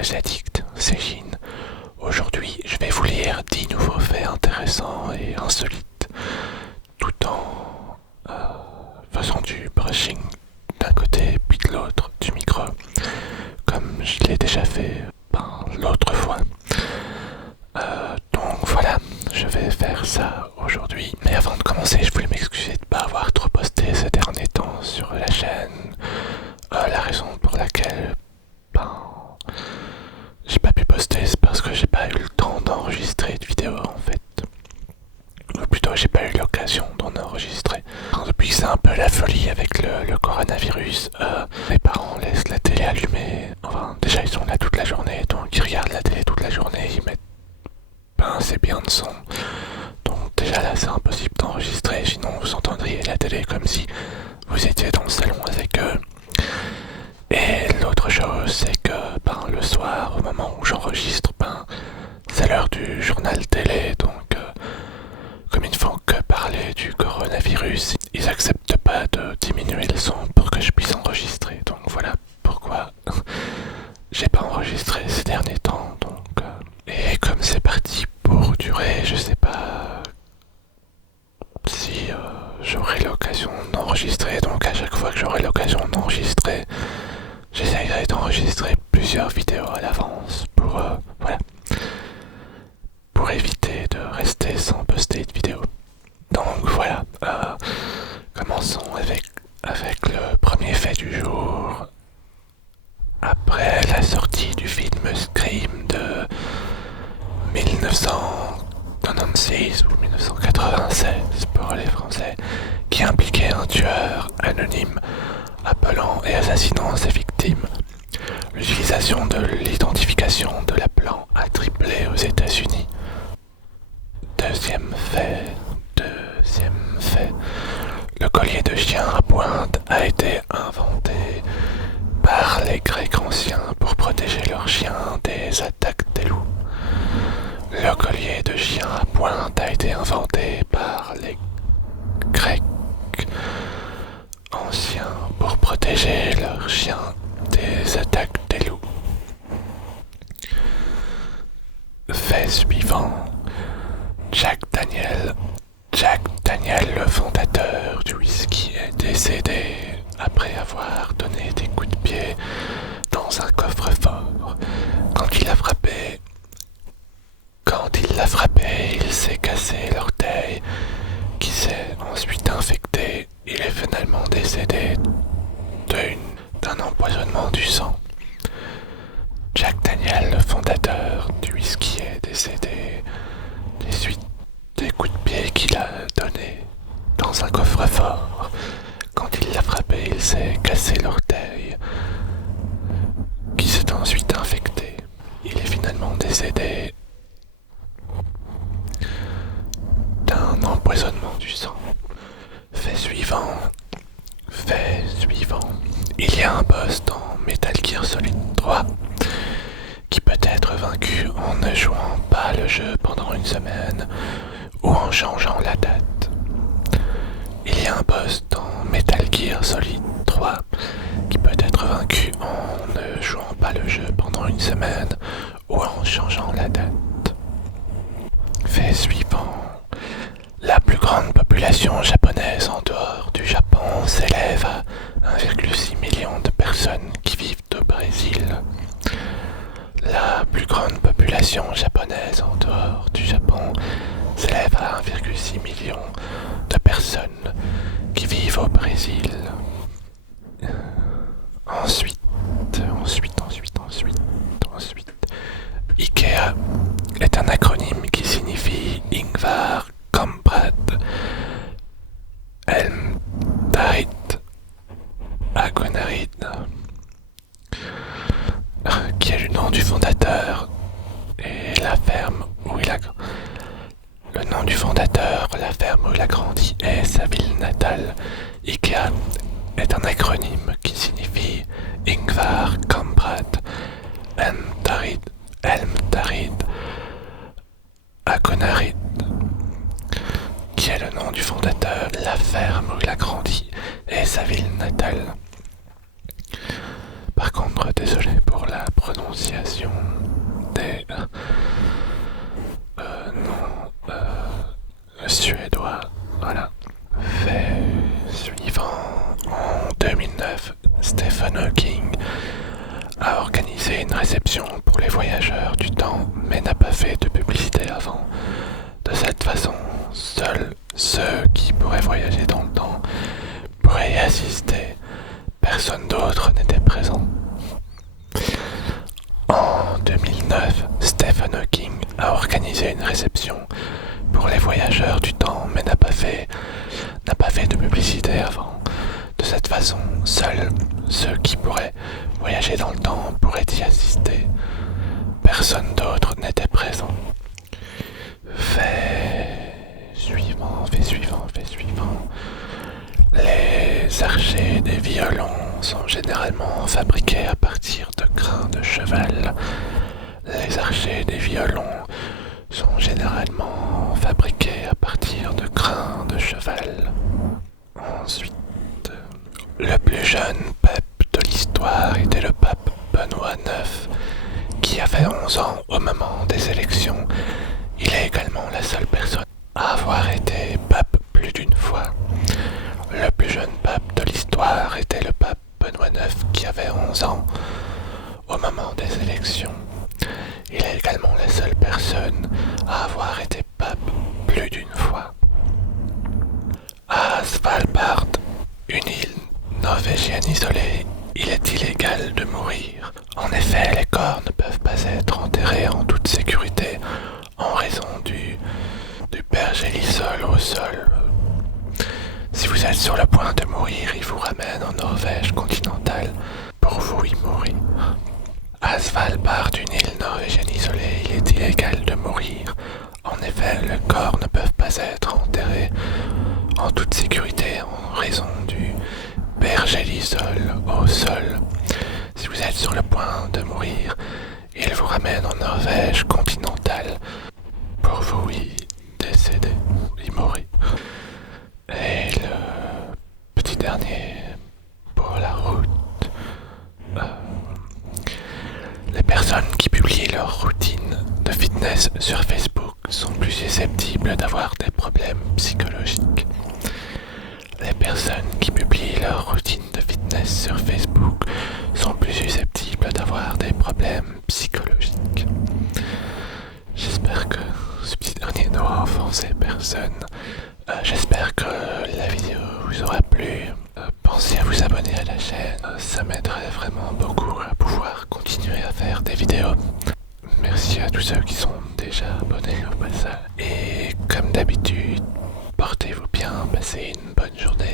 Page Addict, c'est Gin. Aujourd'hui, je vais vous lire 10 nouveaux faits intéressants et insolites, tout en faisant du brushing d'un côté puis de l'autre du micro, comme je l'ai déjà fait l'autre fois. Donc voilà, je vais faire ça aujourd'hui. Mais avant de commencer, je voulais m'excuser de ne pas avoir trop posté ces derniers temps sur la chaîne. La raison pour laquelle j'ai pas pu poster, c'est parce que j'ai pas eu le temps d'enregistrer de vidéos en fait. Ou plutôt, j'ai pas eu l'occasion d'en enregistrer. Depuis que c'est un peu la folie avec le coronavirus, mes parents laissent la télé allumée. Enfin, déjà ils sont là toute la journée, donc ils regardent la télé toute la journée, ils mettent assez bien de son. Donc déjà là c'est impossible d'enregistrer, sinon vous entendriez la télé comme si vous étiez dans le salon avec eux. Et l'autre chose, c'est que le soir, au moment où j'enregistre, c'est l'heure du journal télé, donc comme ils ne font que parler du coronavirus, ils acceptent pas de diminuer le son pour que je puisse enregistrer. Donc voilà pourquoi j'ai pas enregistré ces derniers temps. Et comme c'est parti pour durer, je sais pas si j'aurai l'occasion d'enregistrer. Donc à chaque fois que j'aurai l'occasion d'enregistrer, j'essayerai d'enregistrer plusieurs vidéos à l'avance pour éviter de rester sans poster de vidéo. Donc voilà, commençons avec le premier fait du jour. Après la sortie du film Scream de 1996 ou 1996 pour les Français, qui impliquait un tueur anonyme appelant et assassinant ses victimes, l'utilisation de l'identification de l'appelant a triplé aux États-Unis. Deuxième fait. Le collier de chien à pointe a été inventé par les Grecs anciens pour protéger leurs chiens des attaques des loups. Le collier de chien à pointe a été inventé par les Grecs anciens pour protéger leurs chiens des attaques des loups. Fait suivant. Jack Daniel, le fondateur du whisky, est décédé après avoir donné des coups de pied dans un coffre-fort. Quand il l'a frappé, il s'est cassé l'orteil, qui s'est ensuite infecté. Il est finalement décédé d'un empoisonnement du sang. Jack Daniel, le fondateur du whisky, est décédé des suites des coups de pied qu'il a donnés dans un coffre-fort. Quand il l'a frappé, il s'est cassé l'orteil, qui s'est ensuite infecté. Il est finalement décédé d'un empoisonnement du sang. Fait suivant. Il y a un boss dans Metal Gear Solid 3 qui peut être vaincu en ne jouant pas le jeu pendant une semaine ou en changeant la date. Il y a un boss dans Metal Gear Solid 3 qui peut être vaincu en ne jouant pas le jeu pendant une semaine ou en changeant la date. Fait suivant. La plus grande population japonaise en dehors du Japon s'élève à 1,6 million de personnes qui vivent au Brésil. La plus grande population japonaise en dehors du Japon s'élève à 1,6 million de personnes qui vivent au Brésil. Ensuite. IKEA est un acronyme qui signifie Ingvar Kamprad Elmtarit Agonarid, qui est le nom du fondateur et la ferme où il a grandi et sa ville natale. IKEA est un acronyme qui signifie Ingvar Kamprad Elmtarid Agonarid, qui est le nom du fondateur, la ferme où il a grandi et sa ville natale. Par contre, désolé pour la prononciation organisé une réception pour les voyageurs du temps, mais n'a pas fait de publicité avant. De cette façon, seuls ceux qui pourraient voyager dans le temps pourraient y assister. Personne d'autre n'était présent. Fait suivant. Les archets des violons sont généralement fabriqués à partir de crins de cheval. Les archets des violons sont généralement fabriqués à partir de crins de cheval. Ensuite, le plus jeune pape de l'histoire était le pape Benoît IX, qui avait 11 ans au moment des élections. Il est également la seule personne à avoir été pape plus d'une fois. Le plus jeune pape de l'histoire était le pape Benoît IX, qui avait 11 ans au moment des élections. Il est également la seule personne à avoir été pape plus d'une fois. À Svalbard, une île norvégienne isolée, il est illégal de mourir. En effet, les corps ne peuvent pas être enterrés en toute sécurité en raison du pergélisol au sol. Si vous êtes sur le point de mourir, il vous ramène en Norvège continentale pour vous y mourir. À Svalbard, une île norvégienne isolée, il est illégal de mourir. En effet, les corps ne peuvent pas être enterrés en toute sécurité en raison du pergélisol au sol. Si vous êtes sur le point de mourir, il vous ramène en Norvège continentale pour vous y décéder, y mourir. Et le petit dernier pour la route. Les personnes qui publient leur routine de fitness sur Facebook sont plus susceptibles d'avoir des problèmes psychologiques. Les personnes qui publient leur routine de fitness sur Facebook sont plus susceptibles d'avoir des problèmes psychologiques. J'espère que ce petit dernier n'aura offensé personne. J'espère que la vidéo vous aura plu. Pensez à vous abonner à la chaîne, ça m'aiderait vraiment beaucoup à pouvoir continuer à faire des vidéos. Merci à tous ceux qui sont déjà abonnés au passage. Et comme d'habitude, portez-vous bien, passez une bonne journée.